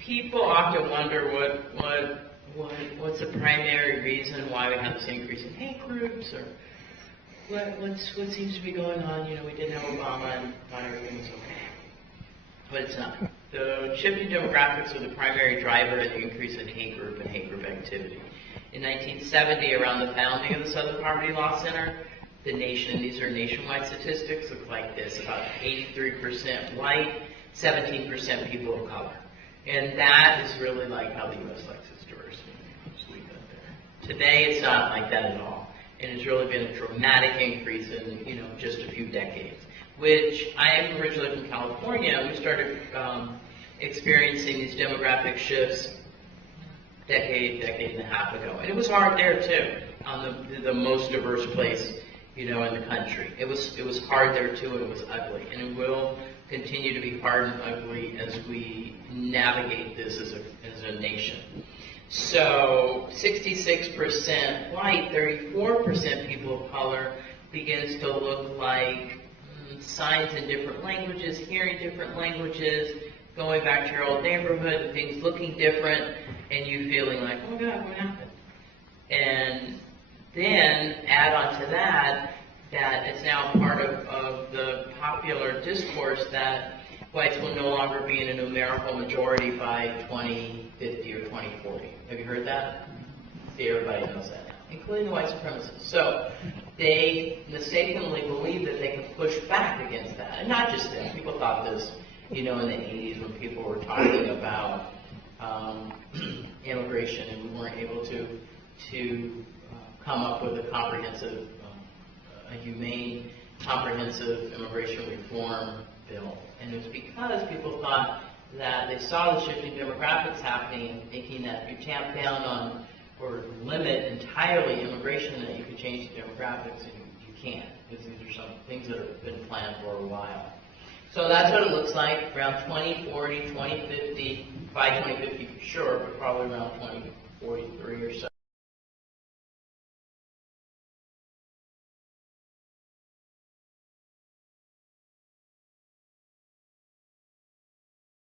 People often wonder what's the primary reason why we have this increase in hate groups, or what seems to be going on. You know, we did have Obama and not everything was okay, but it's not. The shifting demographics are the primary driver in the increase in hate group and hate group activity. In 1970, around the founding of the Southern Poverty Law Center, the nation, these are nationwide statistics, look like this: about 83% white, 17% people of color. And that is really like how the U.S. likes its diversity. Just leave that there. Today, it's not like that at all. And it's really been a dramatic increase in, just a few decades. Which, I am originally from California, we started experiencing these demographic shifts decade and a half ago. And it was hard there too, on the most diverse place, in the country. It was hard there too, and it was ugly. And it will continue to be hard and ugly as we navigate this as a nation. So 66% white, 34% people of color begins to look like signs in different languages, hearing different languages, going back to your old neighborhood, and things looking different, and you feeling like, oh God, what happened? And then add on to that it's now part of the popular discourse that whites will no longer be in a numerical majority by 2050 or 2040. Have you heard that? See, everybody knows that now, including the white supremacists. So they mistakenly believe that they can push back against that. And not just them. People thought this, in the 80s when people were talking about immigration, and we weren't able to come up with a comprehensive, a humane, comprehensive immigration reform bill. And it was because people thought that they saw the shifting demographics happening and thinking that if you tamp down on or limit entirely immigration, that you could change the demographics, and you can't. These are some things that have been planned for a while. So that's what it looks like around 2040, 2050, by 2050 for sure, but probably around 2043 or so.